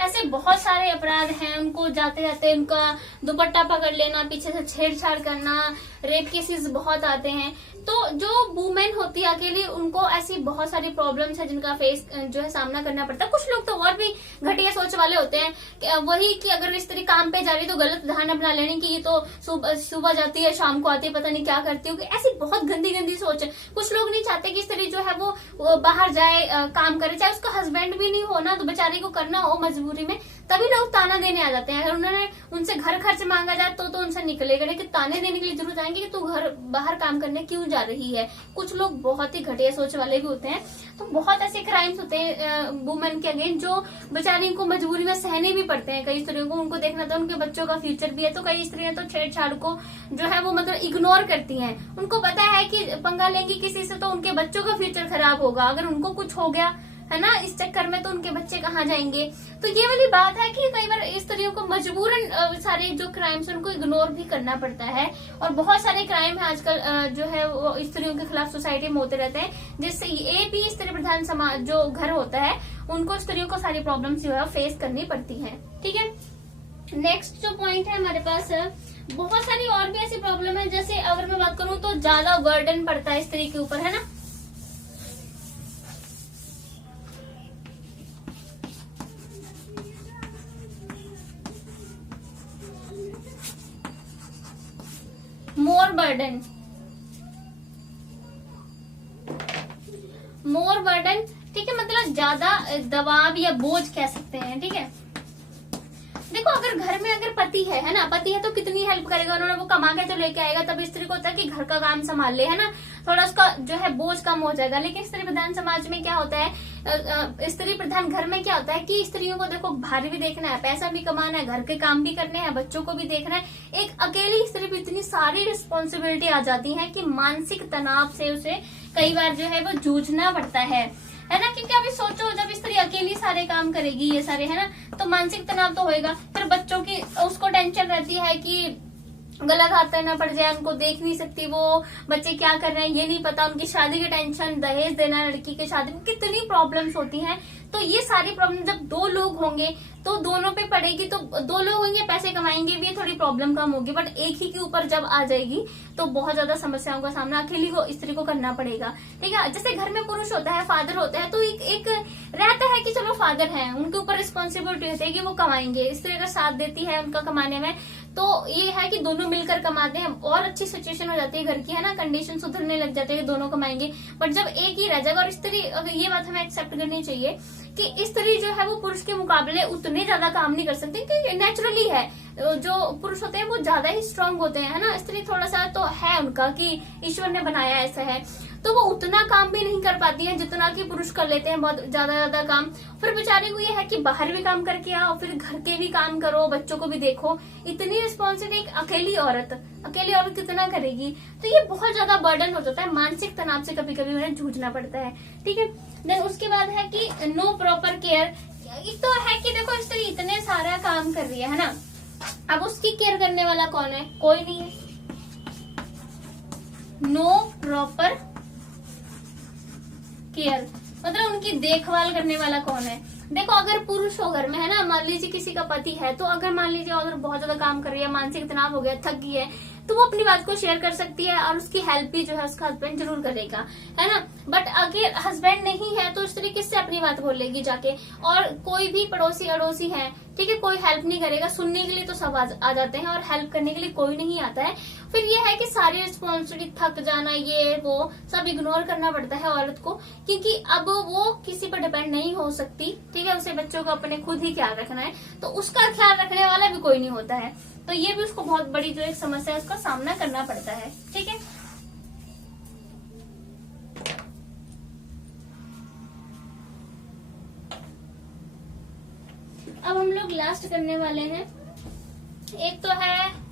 ऐसे बहुत सारे अपराध हैं। उनको जाते जाते उनका दुपट्टा पकड़ लेना, पीछे से छेड़छाड़ करना, रेप केसेस बहुत आते हैं। तो जो वुमेन होती है अकेली, उनको ऐसी बहुत सारी प्रॉब्लम्स है जिनका फेस जो है सामना करना पड़ता है। कुछ लोग तो और भी घटिया सोच वाले होते हैं, वही कि अगर स्त्री काम पे जा रही है तो गलत धारणा बना लेने की, ये तो सुबह जाती है शाम को आती है, पता नहीं क्या करती होगी, ऐसी बहुत गंदी गंदी सोच है। कुछ लोग नहीं चाहते कि स्त्री जो है वो बाहर जाए, काम करे, चाहे उसका हस्बैंड भी नहीं हो ना, तो बेचारी को करना हो मजबूरी में, तभी लोग ताना देने आ जाते हैं। अगर उन्होंने उनसे घर खर्च मांगा जाए तो उनसे निकलेगा नहीं, कि ताने देने के लिए जरूर आएंगे कि तू घर बाहर काम करने क्यों जा रही है। कुछ लोग बहुत ही घटिया सोच वाले भी होते हैं। तो बहुत ऐसे क्राइम्स होते हैं वुमेन के अगेंस्ट जो बेचारी को मजबूरी में सहने भी पड़ते हैं। कई स्त्रियों को उनको देखना था, उनके बच्चों का फ्यूचर भी है, तो कई स्त्रियां तो छेड़छाड़ को जो है वो मतलब इग्नोर करती हैं। उनको पता है कि पंगा लेंगी किसी से तो उनके बच्चों का फ्यूचर खराब होगा, अगर उनको कुछ हो गया है ना इस चक्कर में, तो उनके बच्चे कहाँ जाएंगे। तो ये वाली बात है कि कई बार स्त्रियों को मजबूरन सारे जो क्राइम्स है उनको इग्नोर भी करना पड़ता है। और बहुत सारे क्राइम है आजकल जो है वो स्त्रियों के खिलाफ सोसाइटी में होते रहते हैं, जिससे ये भी स्त्री प्रधान समाज जो घर होता है उनको स्त्रियों को सारी प्रॉब्लम्स जो है फेस करनी पड़ती है, ठीक है। नेक्स्ट जो पॉइंट है हमारे पास, बहुत सारी और भी ऐसी प्रॉब्लम है, जैसे अगर मैं बात करूँ तो ज्यादा बर्डन पड़ता है स्त्री के ऊपर, है ना। बर्डन, मोर बर्डन, ठीक है, मतलब ज्यादा दबाव या बोझ कह सकते हैं, ठीक है। देखो अगर घर में अगर पति है ना, पति है तो कितनी हेल्प करेगा, उन्होंने वो कमा के तो लेके आएगा, तब स्त्री को होता है कि घर का काम संभाल ले, है ना, थोड़ा उसका जो है बोझ कम हो जाएगा। लेकिन स्त्री प्रधान समाज में क्या होता है, स्त्री प्रधान घर में क्या होता है कि स्त्रियों को देखो बाहर भी देखना है, पैसा भी कमाना है, घर के काम भी करने हैं, बच्चों को भी देखना है। एक अकेली स्त्री पर इतनी सारी रिस्पॉन्सिबिलिटी आ जाती है कि मानसिक तनाव से उसे कई बार जो है वो जूझना पड़ता है ना। क्योंकि अभी सोचो जब स्त्री अकेली सारे काम करेगी ये सारे, है ना, तो मानसिक तनाव तो होएगा। फिर बच्चों की उसको टेंशन रहती है कि गला घात ना पड़ जाए, उनको देख नहीं सकती, वो बच्चे क्या कर रहे हैं ये नहीं पता, उनकी शादी की टेंशन, दहेज देना लड़की की शादी में, कितनी प्रॉब्लम्स होती हैं। तो ये सारी प्रॉब्लम जब दो लोग होंगे तो दोनों पे पड़ेगी, तो दो लोग होंगे पैसे कमाएंगे भी, थोड़ी प्रॉब्लम कम होगी, बट एक ही के ऊपर जब आ जाएगी तो बहुत ज्यादा समस्याओं का सामना अकेली को स्त्री को करना पड़ेगा, ठीक है। जैसे घर में पुरुष होता है, फादर होता है, तो एक रहता है कि चलो फादर है, उनके ऊपर रिस्पॉन्सिबिलिटी होती है कि वो कमाएंगे, स्त्री अगर साथ देती है उनका कमाने में तो ये है कि दोनों मिलकर कमाते हैं और अच्छी सिचुएशन हो जाती है घर की, है ना, कंडीशन सुधरने लग जाते हैं, दोनों कमाएंगे। बट जब एक ही रह जाएगा, और स्त्री, अगर ये बात हमें एक्सेप्ट करनी चाहिए कि स्त्री जो है वो पुरुष के मुकाबले उतने ज्यादा काम नहीं कर सकती, क्योंकि नेचुरली है, जो पुरुष होते हैं वो ज्यादा ही स्ट्रांग होते हैं, है ना। स्त्री थोड़ा सा तो है उनका कि ईश्वर ने बनाया ऐसा है, तो वो उतना काम भी नहीं कर पाती है जितना कि पुरुष कर लेते हैं, बहुत ज्यादा काम। फिर बेचारे को ये है कि बाहर भी काम करके आओ, फिर घर के भी काम करो, बच्चों को भी देखो, इतनी रिस्पॉन्सिबिलिटी एक अकेली औरत कितना करेगी। तो ये बहुत ज्यादा बर्डन हो जाता है, मानसिक तनाव से कभी कभी उन्हें जूझना पड़ता है, ठीक है। देन उसके बाद है कि नो प्रॉपर केयर। एक तो है कि देखो स्त्री इतने सारा काम कर रही है ना, अब उसकी केयर करने वाला कौन है, कोई नहीं है। नो प्रॉपर केयर मतलब उनकी देखभाल करने वाला कौन है। देखो अगर पुरुष हो घर में, है ना, मान लीजिए किसी का पति है, तो अगर मान लीजिए अगर बहुत ज्यादा काम कर रही है, मानसिक तनाव हो गया, थक गई है, तो वो अपनी बात को शेयर कर सकती है और उसकी हेल्प भी जो है उसका हस्बैंड जरूर करेगा, है ना। बट अगर हस्बैंड नहीं है तो स्त्री किससे अपनी बात बोलेगी जाके, और कोई भी पड़ोसी अड़ोसी है, ठीक है, कोई हेल्प नहीं करेगा। सुनने के लिए तो सब आ जाते हैं और हेल्प करने के लिए कोई नहीं आता है। फिर ये है कि सारी रिस्पॉन्सिबिलिटी, थक जाना, ये वो सब इग्नोर करना पड़ता है औरत को, क्योंकि अब वो किसी पर डिपेंड नहीं हो सकती, ठीक है। उसे बच्चों का अपने खुद ही ख्याल रखना है, तो उसका ख्याल रखने वाला भी कोई नहीं होता है, तो ये भी उसको बहुत बड़ी जो एक समस्या है उसका सामना करना पड़ता है, ठीक है। अब हम लोग लास्ट करने वाले हैं, एक तो है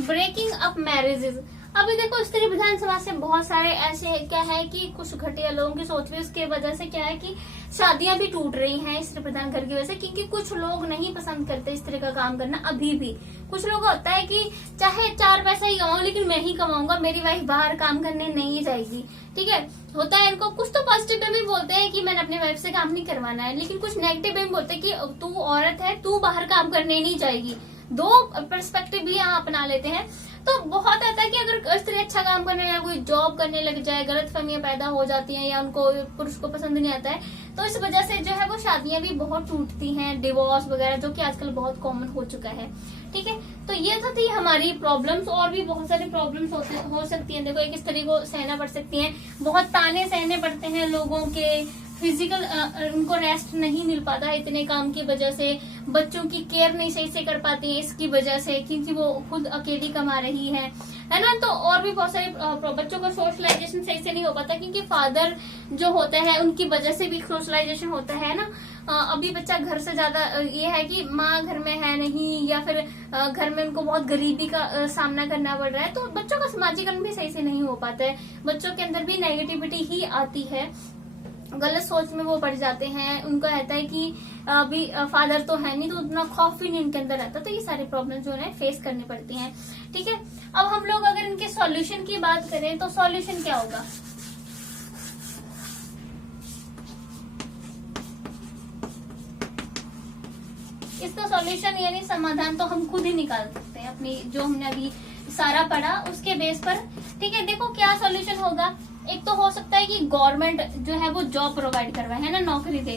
ब्रेकिंग अप मैरिजेस। अभी देखो स्त्री प्रधान समाज से बहुत सारे ऐसे क्या है कि कुछ घटिया लोगों की सोच भी, उसके वजह से क्या है कि शादियां भी टूट रही हैं स्त्री प्रधान घर की वजह से, क्योंकि कुछ लोग नहीं पसंद करते स्त्री का काम करना। अभी भी कुछ लोग होता है कि चाहे 4 पैसा ही कमाऊं लेकिन मैं ही कमाऊंगा, मेरी वाइफ बाहर काम करने नहीं जाएगी, ठीक है। होता है इनको, कुछ तो पॉजिटिव में भी बोलते हैं कि मैंने अपने वाइफ से काम नहीं करवाना है, लेकिन कुछ नेगेटिव में बोलते हैं कि तू औरत है, तू बाहर काम करने नहीं जाएगी। दो पर्सपेक्टिव भी यहाँ अपना लेते हैं। तो बहुत आता है कि अगर स्त्री अच्छा काम करने या कोई जॉब करने लग जाए, गलतफहमियां पैदा हो जाती हैं या उनको पुरुष को पसंद नहीं आता है, तो इस वजह से जो है वो शादियां भी बहुत टूटती हैं, डिवोर्स वगैरह, जो कि आजकल बहुत कॉमन हो चुका है, ठीक है। तो ये तो थी हमारी प्रॉब्लम्स, और भी बहुत सारी प्रॉब्लम्स हो सकती हैं। देखो एक स्त्री को सहना पड़ सकती है, बहुत ताने सहने पड़ते हैं लोगों के, फिजिकल उनको रेस्ट नहीं मिल पाता है इतने काम की वजह से, बच्चों की केयर नहीं सही से कर पाती है इसकी वजह से, क्योंकि वो खुद अकेली कमा रही है ना। तो और भी बहुत सारे बच्चों का सोशलाइजेशन सही से नहीं हो पाता, क्योंकि फादर जो होता है उनकी वजह से भी सोशलाइजेशन होता है ना। अभी बच्चा घर से ज्यादा ये है कि माँ घर में है नहीं, या फिर घर में उनको बहुत गरीबी का सामना करना पड़ रहा है, तो बच्चों का समाजीकरण भी सही से नहीं हो पाता है, बच्चों के अंदर भी नेगेटिविटी ही आती है, गलत सोच में वो पड़ जाते हैं। उनको रहता है कि अभी फादर तो है नहीं, तो उतना खौफ भी नहीं उनके अंदर रहता। तो ये सारी प्रॉब्लम जो है फेस करनी पड़ती हैं, ठीक है। अब हम लोग अगर इनके सॉल्यूशन की बात करें तो सॉल्यूशन क्या होगा। इसका सॉल्यूशन यानी समाधान तो हम खुद ही निकाल सकते हैं, अपनी जो हमने अभी सारा पढ़ा उसके बेस पर, ठीक है। देखो क्या सॉल्यूशन होगा। एक तो हो सकता है कि गवर्नमेंट जो है वो जॉब प्रोवाइड करवाए, है ना, नौकरी दे,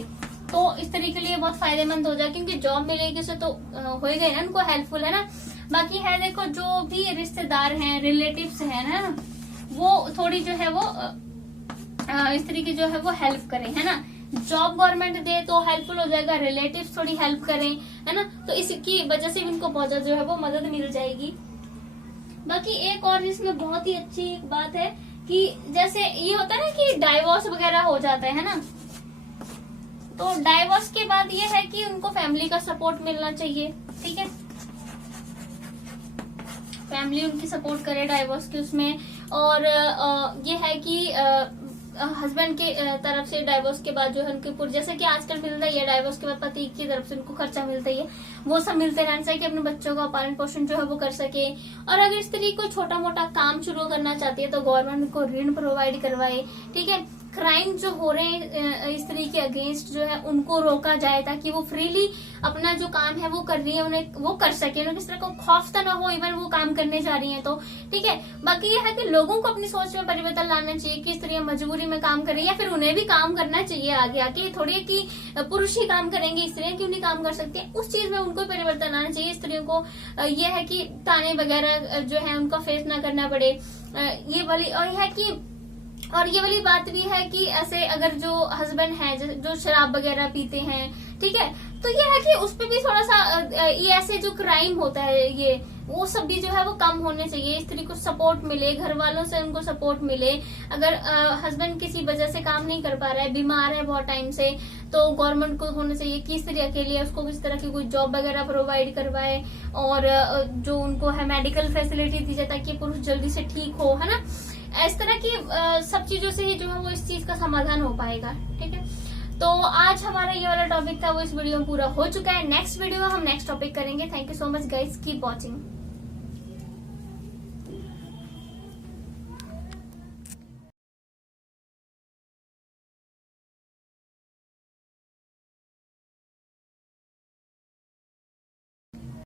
तो इस तरीके के लिए बहुत फायदेमंद हो जाए, क्योंकि जॉब मिलेगी उसे तो हो ही गई ना, उनको हेल्पफुल, है ना। बाकी है देखो जो भी रिश्तेदार हैं, रिलेटिव्स हैं ना, वो थोड़ी जो है वो इस तरीके जो है वो हेल्प करें, है ना। जॉब गवर्नमेंट दे तो हेल्पफुल हो जाएगा, रिलेटिव्स थोड़ी हेल्प करें, है ना, तो इसकी वजह से उनको बहुत ज्यादा जो है वो मदद मिल जाएगी। बाकी एक और इसमें बहुत ही अच्छी बात है कि जैसे ये होता है ना कि डाइवोर्स वगैरह हो जाता है ना, तो डाइवोर्स के बाद ये है कि उनको फैमिली का सपोर्ट मिलना चाहिए, ठीक है। फैमिली उनकी सपोर्ट करे डाइवोर्स के उसमें। और ये है कि हस्बैंड के तरफ से डाइवोर्स के बाद जो है उनके जैसे कि आजकल मिलता ही है, डाइवोर्स के बाद पति की तरफ से उनको खर्चा मिलता ही है, वो सब मिलते रहना चाहिए कि अपने बच्चों का पालन पोषण जो है वो कर सके। और अगर स्त्री को छोटा मोटा काम शुरू करना चाहती है तो गवर्नमेंट को ऋण प्रोवाइड करवाए, ठीक है। क्राइम जो हो रहे हैं स्त्री के अगेंस्ट जो है उनको रोका जाए, ताकि वो फ्रीली अपना जो काम है वो कर रही है उन्हें वो कर सके, उन्हें किसी तरह को खौफ तो ना हो इवन वो काम करने जा रही हैं तो, ठीक है। बाकी ये है कि लोगों को अपनी सोच में परिवर्तन लाना चाहिए कि स्त्रियां मजबूरी में काम कर रही है, या फिर उन्हें भी काम करना चाहिए आगे आके, थोड़ी कि पुरुष ही काम करेंगे स्त्रियां क्यों नहीं काम कर सकती, उस चीज में उनको परिवर्तन लाना चाहिए। स्त्रियों को ये है कि ताने वगैरह जो है उनका फेस ना करना पड़े, ये वाली। और ये वाली बात भी है कि ऐसे अगर जो हस्बैंड है जो शराब वगैरह पीते हैं, ठीक है, तो ये है कि उस पे भी थोड़ा सा ये ऐसे जो क्राइम होता है ये वो सब भी जो है वो कम होने चाहिए। स्त्री को सपोर्ट मिले, घर वालों से उनको सपोर्ट मिले। अगर हस्बैंड किसी वजह से काम नहीं कर पा रहा है, बीमार है बहुत टाइम से, तो गवर्नमेंट को होना चाहिए कि स्त्री अकेली है उसको किसी तरह की कोई जॉब वगैरह प्रोवाइड करवाए, और जो उनको है मेडिकल फैसिलिटी दी जाए ताकि पुरुष जल्दी से ठीक हो, है ना। इस तरह की सब चीजों से ही जो है वो इस चीज का समाधान हो पाएगा, ठीक है। तो आज हमारा ये वाला टॉपिक था वो इस वीडियो में पूरा हो चुका है। नेक्स्ट वीडियो में हम नेक्स्ट टॉपिक करेंगे। Thank you so much guys, keep watching.